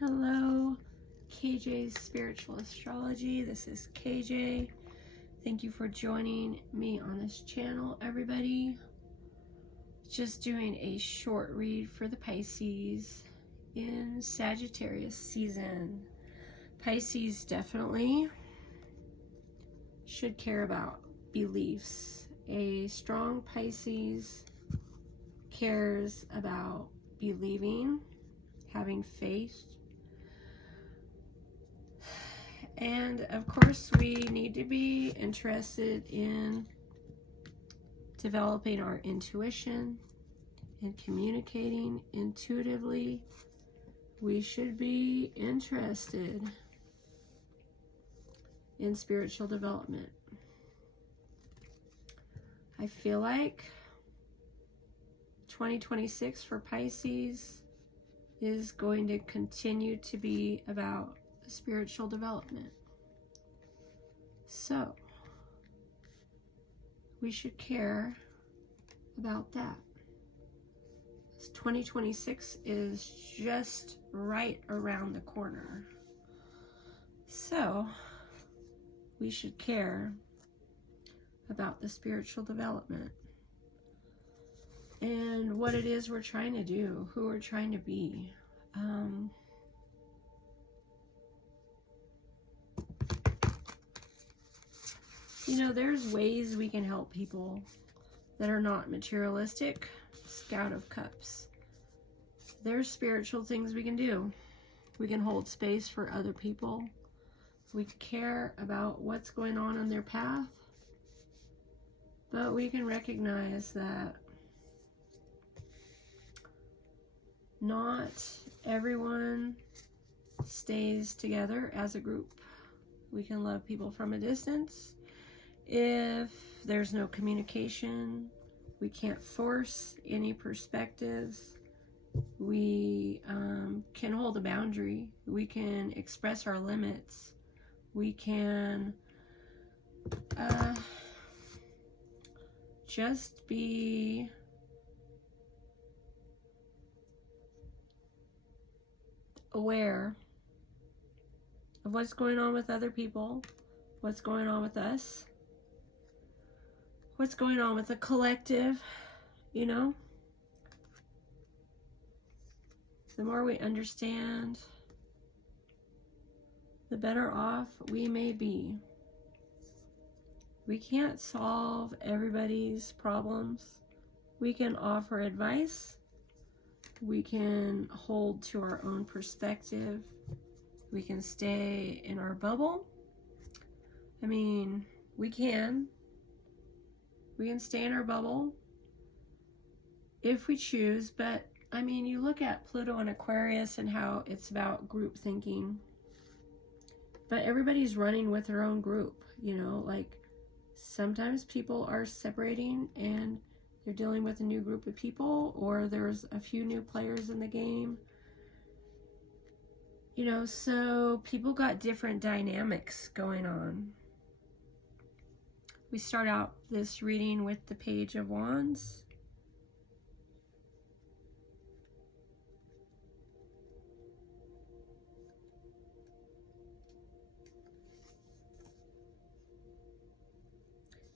Hello, KJ's Spiritual Astrology. This is KJ. Thank you for joining me on this channel, everybody. Just doing a short read for the Pisces in Sagittarius season. Pisces definitely should care about beliefs. A strong Pisces cares about believing, having faith. And of course, we need to be interested in developing our intuition and communicating intuitively. We should be interested in spiritual development. I feel like 2026 for Pisces is going to continue to be about spiritual development. So we should care about that. 2026 is just right around the corner. So we should care about the spiritual development and what it is we're trying to do, who we're trying to be. You know, there's ways we can help people that are not materialistic. Scout of Cups. There's spiritual things we can do. We can hold space for other people. We care about what's going on in their path. But we can recognize that not everyone stays together as a group. We can love people from a distance. If there's no communication, we can't force any perspectives. We can hold a boundary. We can express our limits. We can just be aware of what's going on with other people, what's going on with us, what's going on with the collective, you know? The more we understand, the better off we may be. We can't solve everybody's problems. We can offer advice. We can hold to our own perspective. We can stay in our bubble. I mean, we can stay in our bubble if we choose, but I mean, you look at Pluto and Aquarius and how it's about group thinking, but everybody's running with their own group, you know, like sometimes people are separating and they're dealing with a new group of people, or there's a few new players in the game, you know, so people got different dynamics going on. We start out this reading with the Page of Wands.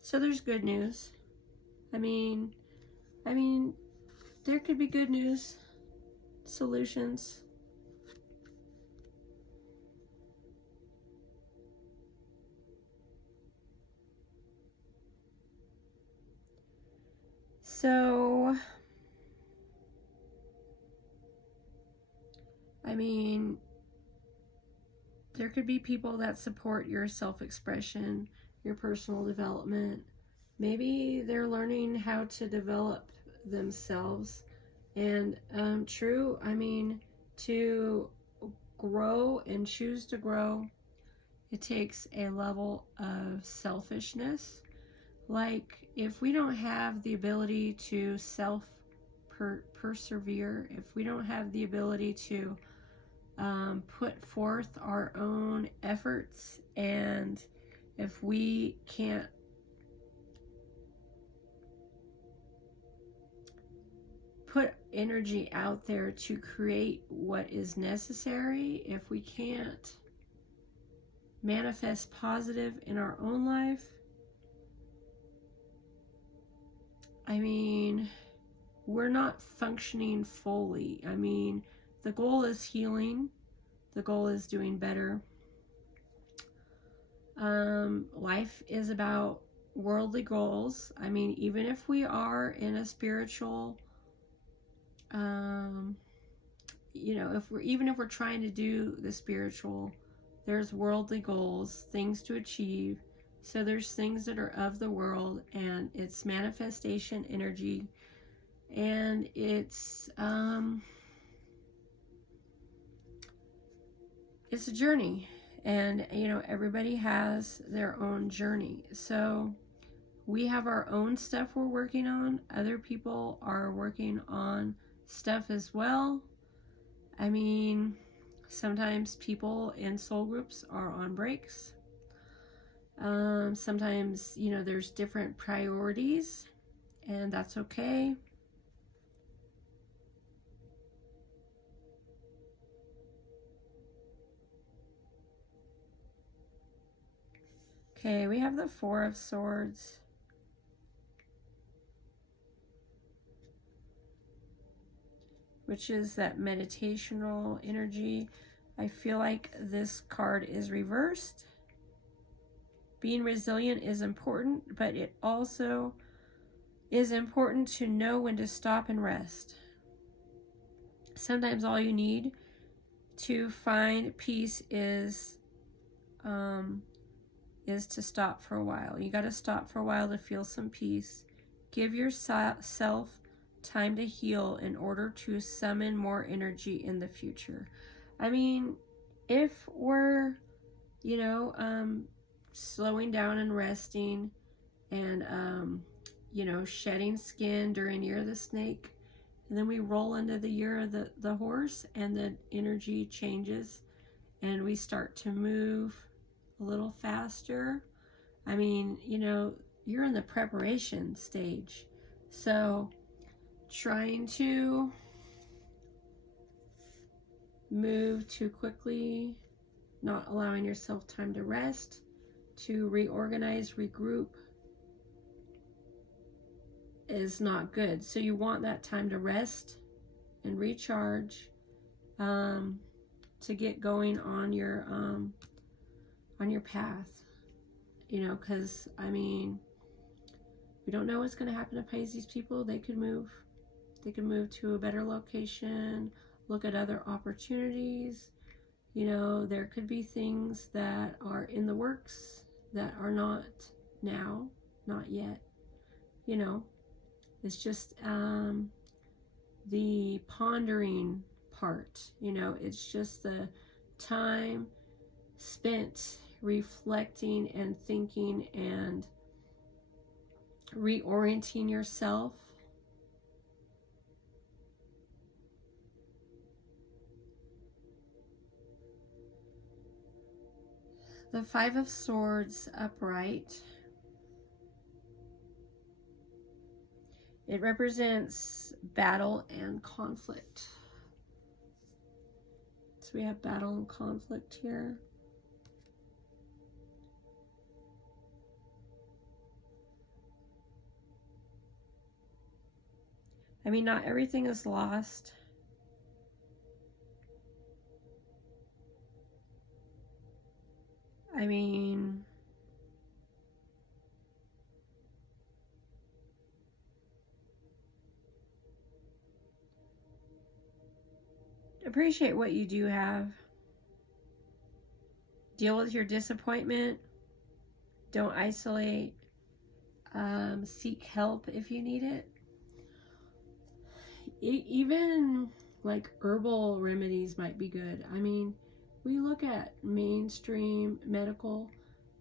So there's good news. I mean, there could be good news, solutions. So, I mean, there could be people that support your self-expression, your personal development. Maybe they're learning how to develop themselves. And true, I mean, to grow and choose to grow, it takes a level of selfishness. Like, if we don't have the ability to persevere, if we don't have the ability to put forth our own efforts, and if we can't put energy out there to create what is necessary, if we can't manifest positive in our own life, I mean, we're not functioning fully. I mean, the goal is healing. The goal is doing better. Life is about worldly goals. I mean, even if we are in a spiritual, you know, even if we're trying to do the spiritual, there's worldly goals, things to achieve. So there's things that are of the world, and it's manifestation energy, and it's a journey. And, you know, everybody has their own journey. So we have our own stuff we're working on. Other people are working on stuff as well. I mean, sometimes people in soul groups are on breaks. Sometimes, you know, there's different priorities, and that's okay. Okay, we have the Four of Swords. Which is that meditational energy. I feel like this card is reversed. Being resilient is important, but it also is important to know when to stop and rest. Sometimes all you need to find peace is to stop for a while. You got to stop for a while to feel some peace. Give yourself time to heal in order to summon more energy in the future. I mean, if we're, you know, slowing down and resting and, you know, shedding skin during Year of the Snake, and then we roll into the Year of the Horse, and the energy changes and we start to move a little faster. I mean, you know, you're in the preparation stage. So trying to move too quickly, not allowing yourself time to rest, to reorganize, regroup, is not good. So you want that time to rest and recharge, to get going on your path, you know, because I mean, we don't know what's going to happen to Pisces people. They could move to a better location, look at other opportunities. You know, there could be things that are in the works that are not now, not yet. You know, it's just the pondering part. You know, it's just the time spent reflecting and thinking and reorienting yourself. The Five of Swords upright. It represents battle and conflict. So we have battle and conflict here. I mean, not everything is lost. I mean, appreciate what you do have. Deal with your disappointment. Don't isolate. Seek help if you need it. Even like herbal remedies might be good. I mean, we look at mainstream medical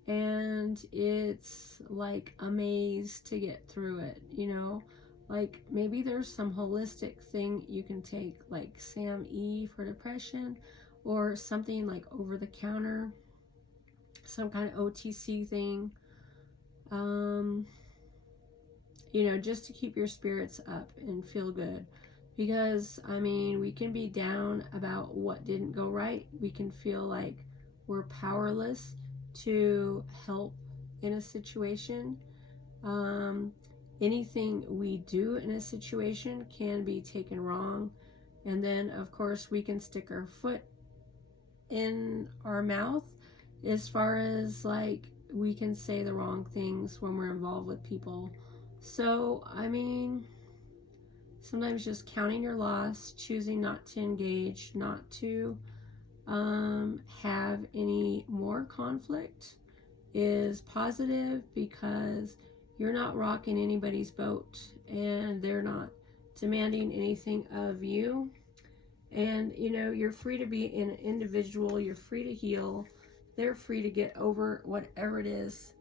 and it's like a maze to get through it, you know. Like maybe there's some holistic thing you can take, like SAMe for depression, or something like over the counter, some kind of OTC thing, you know, just to keep your spirits up and feel good. Because, I mean, we can be down about what didn't go right. We can feel like we're powerless to help in a situation. Anything we do in a situation can be taken wrong. And then, of course, we can stick our foot in our mouth as far as like we can say the wrong things when we're involved with people. So, I mean, sometimes just counting your loss, choosing not to engage, not to have any more conflict is positive, because you're not rocking anybody's boat and they're not demanding anything of you. And you know, you're free to be an individual, you're free to heal, they're free to get over whatever it is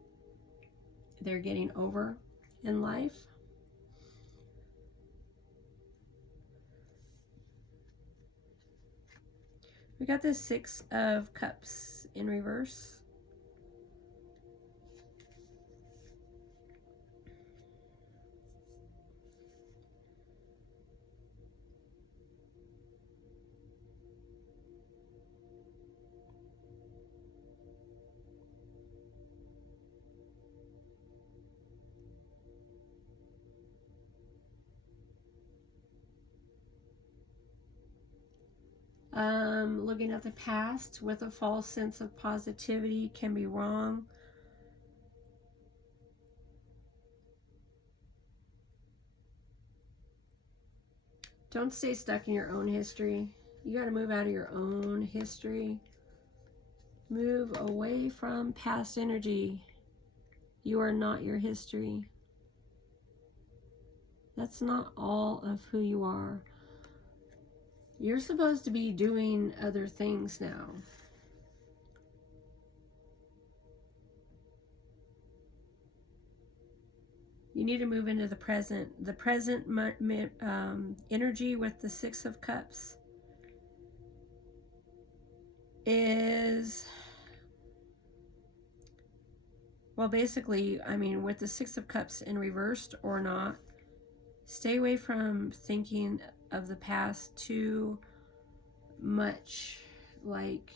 they're getting over in life. We got the Six of Cups in reverse. Looking at the past with a false sense of positivity can be wrong. Don't stay stuck in your own history. You got to move out of your own history. Move away from past energy. You are not your history. That's not all of who you are. You're supposed to be doing other things now. You need to move into the present. The present energy with the Six of Cups is, well, basically, I mean, with the Six of Cups in reversed or not, stay away from thinking of the past too much, like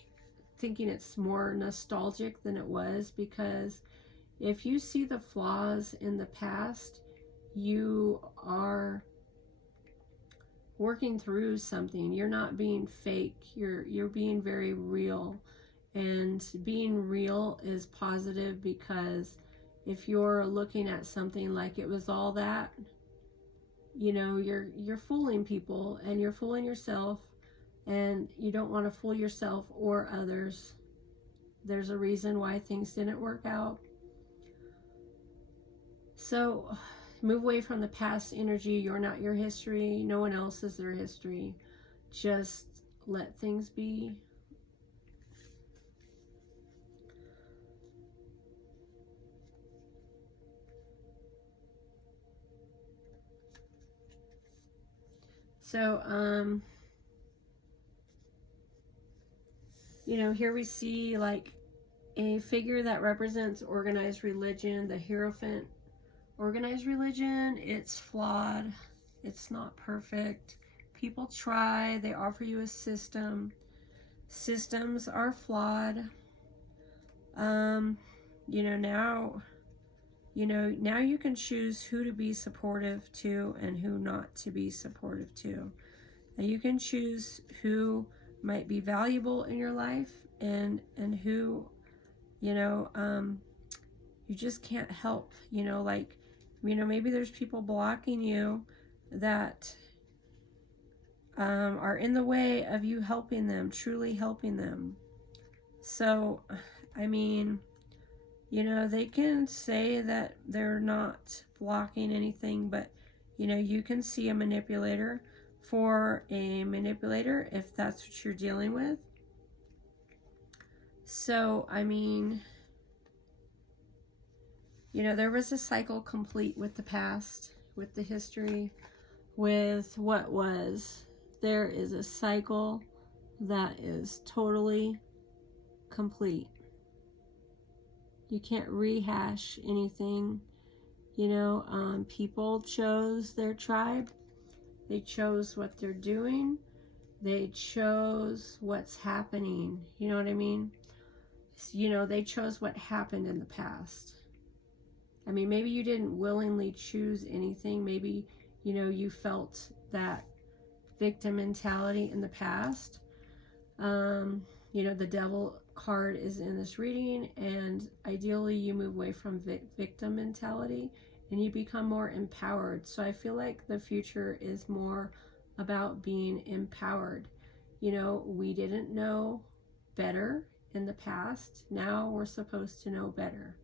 thinking it's more nostalgic than it was, because if you see the flaws in the past, you are working through something. You're not being fake. You're being very real. And being real is positive, because if you're looking at something like it was all that, you know, you're fooling people and you're fooling yourself, and you don't want to fool yourself or others. There's a reason why things didn't work out. So move away from the past energy. You're not your history. No one else is their history. Just let things be. So, you know, here we see like a figure that represents organized religion, the hierophant. Organized religion, it's flawed. It's not perfect. People try, they offer you a system. Systems are flawed. You know, now you can choose who to be supportive to and who not to be supportive to. And you can choose who might be valuable in your life and who, you know, you just can't help. You know, like, you know, maybe there's people blocking you that are in the way of you helping them, truly helping them. So, I mean, you know, they can say that they're not blocking anything, but, you know, you can see a manipulator for a manipulator if that's what you're dealing with. So, I mean, you know, there was a cycle complete with the past, with the history, with what was. There is a cycle that is totally complete. You can't rehash anything. You know, people chose their tribe, They chose what they're doing. They chose what's happening. You know what I mean? You know, they chose what happened in the past. I mean, maybe you didn't willingly choose anything. Maybe, you know, you felt that victim mentality in the past. You know, the devil card is in this reading, and ideally you move away from victim mentality and you become more empowered. So I feel like the future is more about being empowered. You know, we didn't know better in the past. Now we're supposed to know better.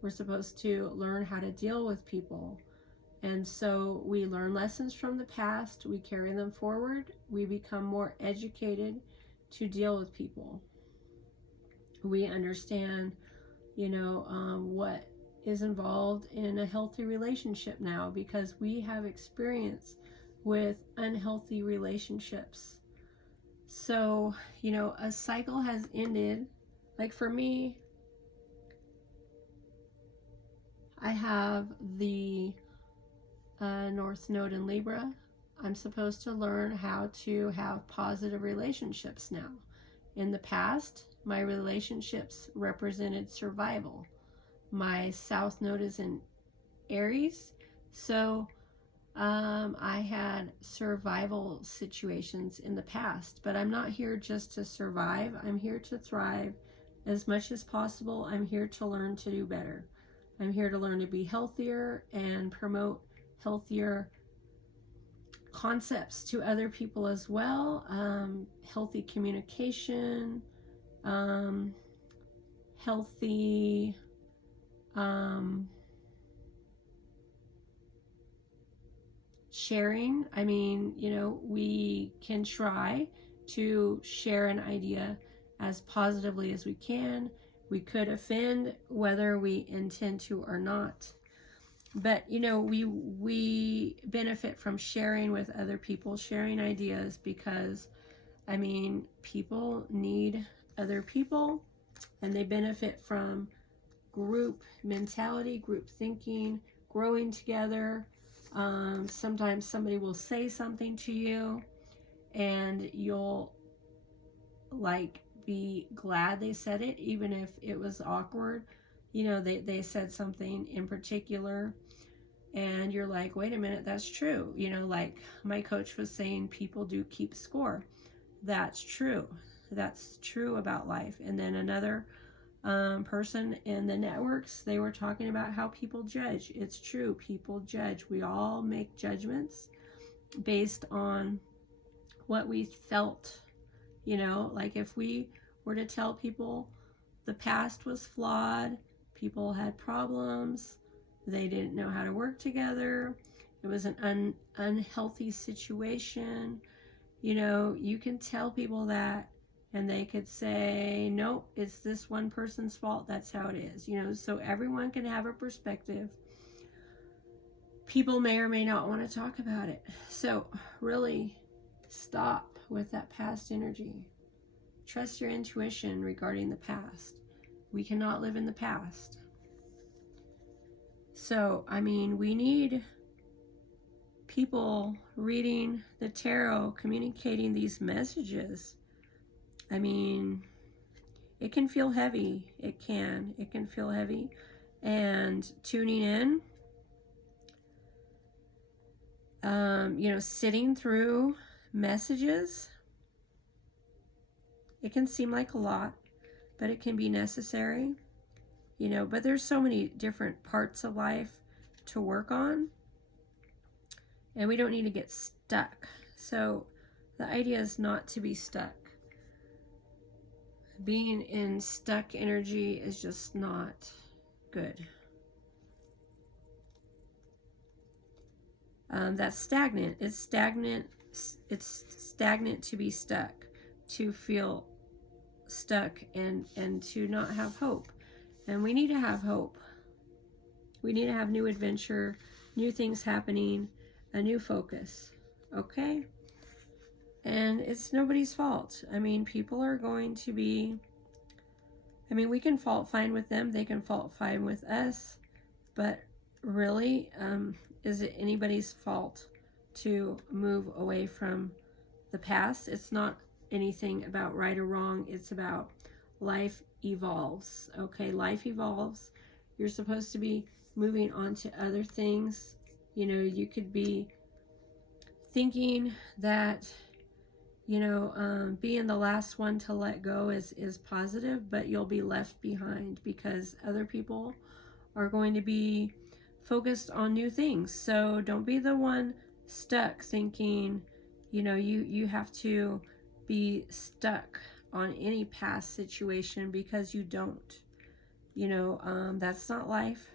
We're supposed to learn how to deal with people. And so we learn lessons from the past, we carry them forward, we become more educated to deal with people. We understand, you know, what is involved in a healthy relationship now, because we have experience with unhealthy relationships. So, you know, a cycle has ended. Like for me, I have the North Node in Libra. I'm supposed to learn how to have positive relationships now. In the past, my relationships represented survival. My South Node is in Aries, so I had survival situations in the past, but I'm not here just to survive. I'm here to thrive as much as possible. I'm here to learn to do better. I'm here to learn to be healthier and promote healthier concepts to other people as well. Healthy communication, healthy sharing. I mean, you know, we can try to share an idea as positively as we can. We could offend, whether we intend to or not. But, you know, we benefit from sharing with other people, sharing ideas, because, I mean, people need other people, and they benefit from group mentality, group thinking, growing together. Sometimes somebody will say something to you, and you'll, like, be glad they said it, even if it was awkward. You know, they said something in particular, and you're like, wait a minute, that's true. You know, like my coach was saying, people do keep score. That's true. That's true about life. And then another person in the networks, they were talking about how people judge. It's true. People judge. We all make judgments based on what we felt. You know, like if we were to tell people the past was flawed, people had problems, they didn't know how to work together, it was an unhealthy situation, you know, you can tell people that, and they could say, nope, it's this one person's fault, that's how it is, you know. So everyone can have a perspective. People may or may not want to talk about it. So really stop with that past energy. Trust your intuition regarding the past. We cannot live in the past. So, I mean, we need people reading the tarot, communicating these messages. I mean, it can feel heavy. It can feel heavy. And tuning in, you know, sitting through messages, it can seem like a lot, but it can be necessary, you know. But there's so many different parts of life to work on, and we don't need to get stuck. So the idea is not to be stuck. Being in stuck energy is just not good. That's stagnant. It's stagnant. It's stagnant to be stuck, to feel stuck, and to not have hope. And we need to have hope. We need to have new adventure, new things happening, a new focus. Okay? And it's nobody's fault. I mean, people are going to be, I mean, we can fault find with them, they can fault find with us, but really, is it anybody's fault to move away from the past. It's not anything about right or wrong. It's about life evolves. Okay, life evolves. You're supposed to be moving on to other things. You know, you could be thinking that, you know, being the last one to let go is positive, but you'll be left behind because other people are going to be focused on new things. So don't be the one stuck thinking, you know, you have to be stuck on any past situation, because you don't. You know, that's not life.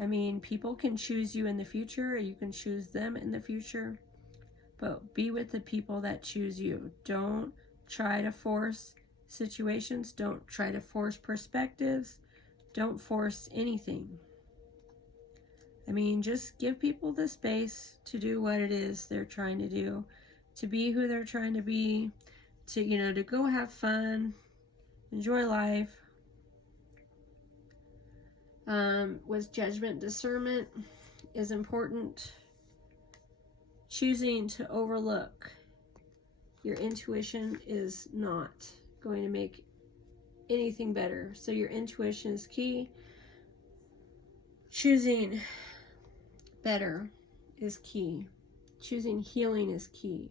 I mean, people can choose you in the future, or you can choose them in the future, but be with the people that choose you. Don't try to force situations. Don't try to force perspectives. Don't force anything. I mean, just give people the space to do what it is they're trying to do, to be who they're trying to be, to, you know, to go have fun, enjoy life. With judgment, discernment is important. Choosing to overlook your intuition is not going to make anything better. So your intuition is key. Choosing better is key. Choosing healing is key.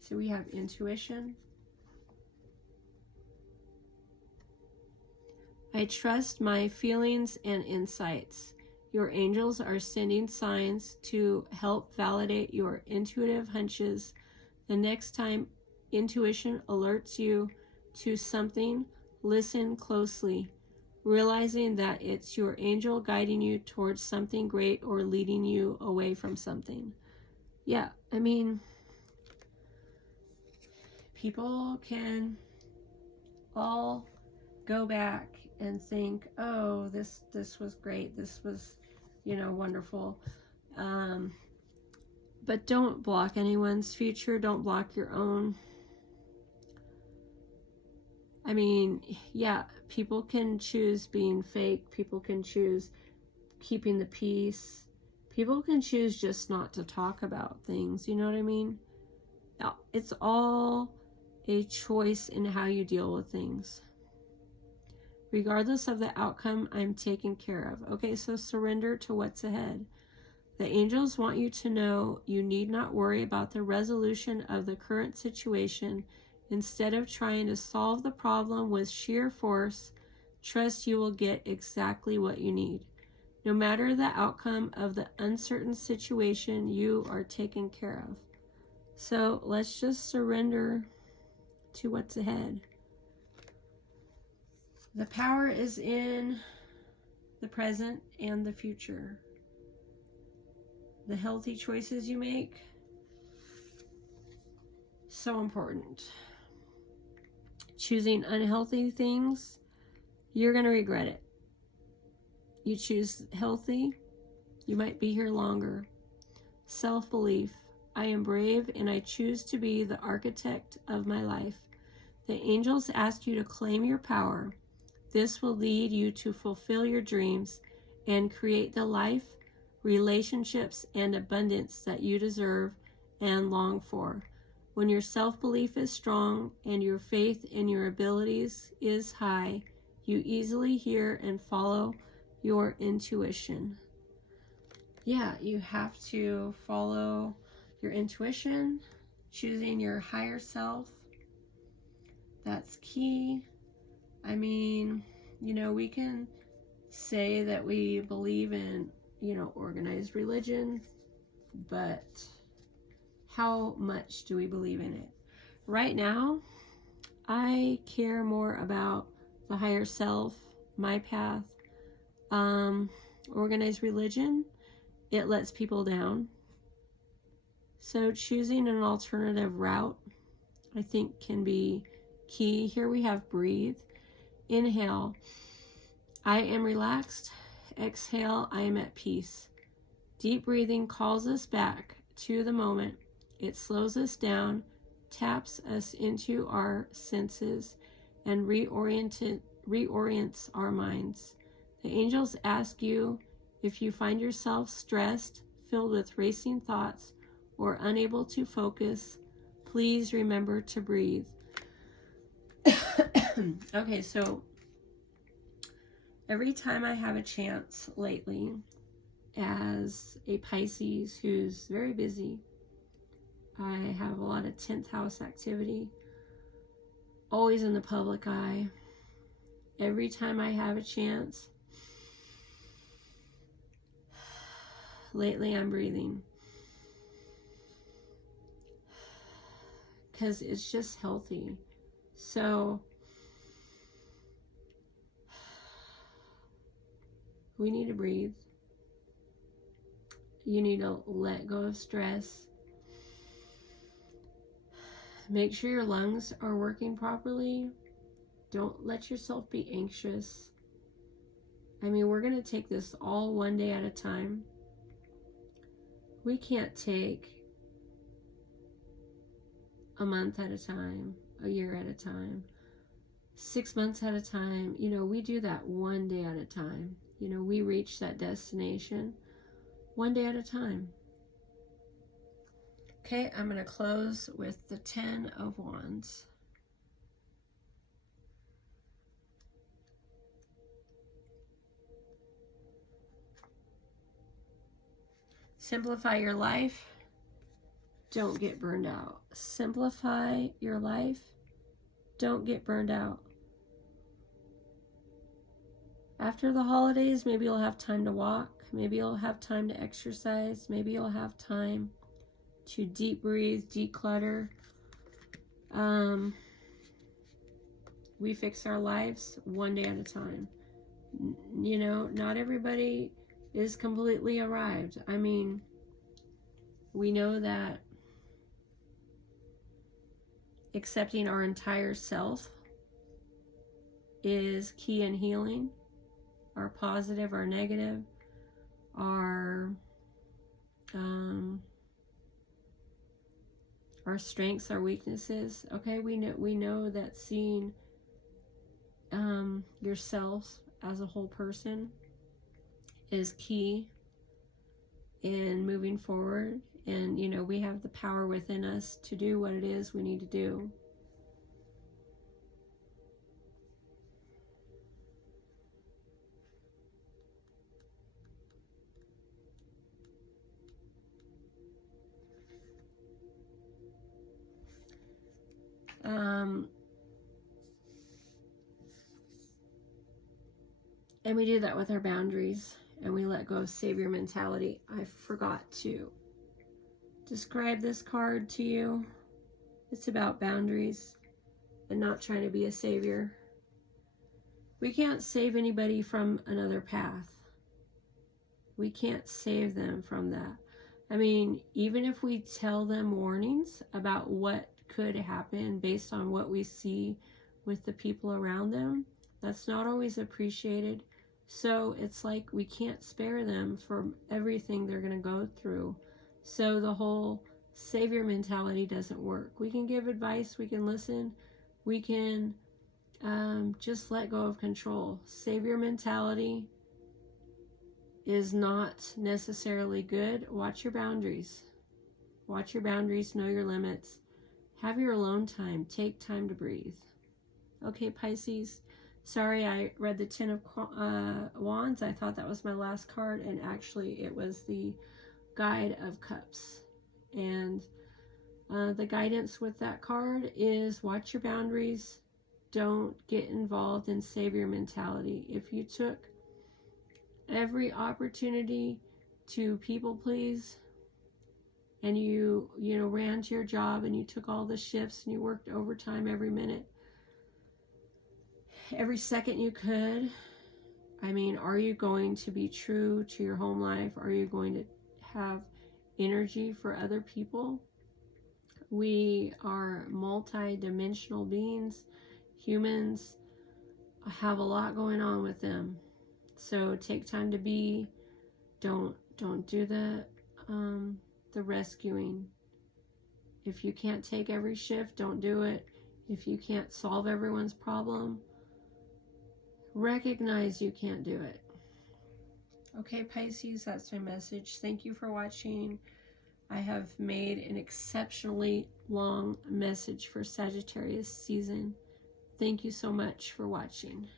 So we have intuition. I trust my feelings and insights. Your angels are sending signs to help validate your intuitive hunches. The next time intuition alerts you to something, listen closely, realizing that it's your angel guiding you towards something great or leading you away from something. Yeah, I mean, people can all go back and think, oh, this was great, this was, you know, wonderful. But don't block anyone's future. Don't block your own. I mean, yeah, people can choose being fake. People can choose keeping the peace. People can choose just not to talk about things. You know what I mean? It's all a choice in how you deal with things. Regardless of the outcome, I'm taken care of. Okay, so surrender to what's ahead. The angels want you to know you need not worry about the resolution of the current situation. Instead of trying to solve the problem with sheer force, trust you will get exactly what you need. No matter the outcome of the uncertain situation, you are taken care of. So let's just surrender to what's ahead. The power is in the present and the future. The healthy choices you make, so important. Choosing unhealthy things, you're going to regret it. You choose healthy, you might be here longer. Self-belief, I am brave and I choose to be the architect of my life. The angels ask you to claim your power. This will lead you to fulfill your dreams and create the life, relationships, and abundance that you deserve and long for. When your self-belief is strong and your faith in your abilities is high, you easily hear and follow your intuition. Yeah, you have to follow your intuition, choosing your higher self. That's key. I mean, you know, we can say that we believe in, you know, organized religion, but how much do we believe in it? Right now, I care more about the higher self, my path. Organized religion, it lets people down. So choosing an alternative route, I think, can be key. Here we have breathe. Inhale, I am relaxed. Exhale, I am at peace. Deep breathing calls us back to the moment. It slows us down, taps us into our senses, and reorients our minds. The angels ask you, if you find yourself stressed, filled with racing thoughts, or unable to focus, please remember to breathe. Okay, so every time I have a chance lately, as a Pisces who's very busy, I have a lot of 10th house activity, always in the public eye. Every time I have a chance, lately I'm breathing. Because it's just healthy. So we need to breathe. You need to let go of stress. Make sure your lungs are working properly. Don't let yourself be anxious. I mean, we're going to take this all one day at a time. We can't take a month at a time, a year at a time, 6 months at a time. You know, we do that one day at a time. You know, we reach that destination one day at a time. Okay, I'm going to close with the 10 of Wands. Simplify your life. Don't get burned out. Simplify your life. Don't get burned out. After the holidays, maybe you'll have time to walk. Maybe you'll have time to exercise. Maybe you'll have time to deep breathe, declutter. We fix our lives one day at a time. You know, not everybody is completely arrived. I mean, we know that accepting our entire self is key in healing. Our positive, our negative, our strengths, our weaknesses. Okay, we know that seeing yourself as a whole person is key in moving forward. And you know, we have the power within us to do what it is we need to do. And we do that with our boundaries, and we let go of savior mentality. I forgot to describe this card to you. It's about boundaries and not trying to be a savior. We can't save anybody from another path. We can't save them from that. I mean, even if we tell them warnings about what could happen based on what we see with the people around them, that's not always appreciated. So it's like we can't spare them from everything they're going to go through. So the whole savior mentality doesn't work. We can give advice, we can listen, we can just let go of control. Savior mentality is not necessarily good. Watch your boundaries. Watch your boundaries, know your limits. Have your alone time. Take time to breathe. Okay, Pisces. Sorry, I read the 10 of Wands. I thought that was my last card, and actually it was the Guide of Cups. And the guidance with that card is watch your boundaries. Don't get involved in savior mentality. If you took every opportunity to people please, and you ran to your job and you took all the shifts and you worked overtime every minute, every second you could, I mean, are you going to be true to your home life? Are you going to have energy for other people? We are multi-dimensional beings. Humans have a lot going on with them. So take time to be. Don't do the rescuing. If you can't take every shift, don't do it. If you can't solve everyone's problem, recognize you can't do it. Okay, Pisces, that's my message. Thank you for watching. I have made an exceptionally long message for Sagittarius season. Thank you so much for watching.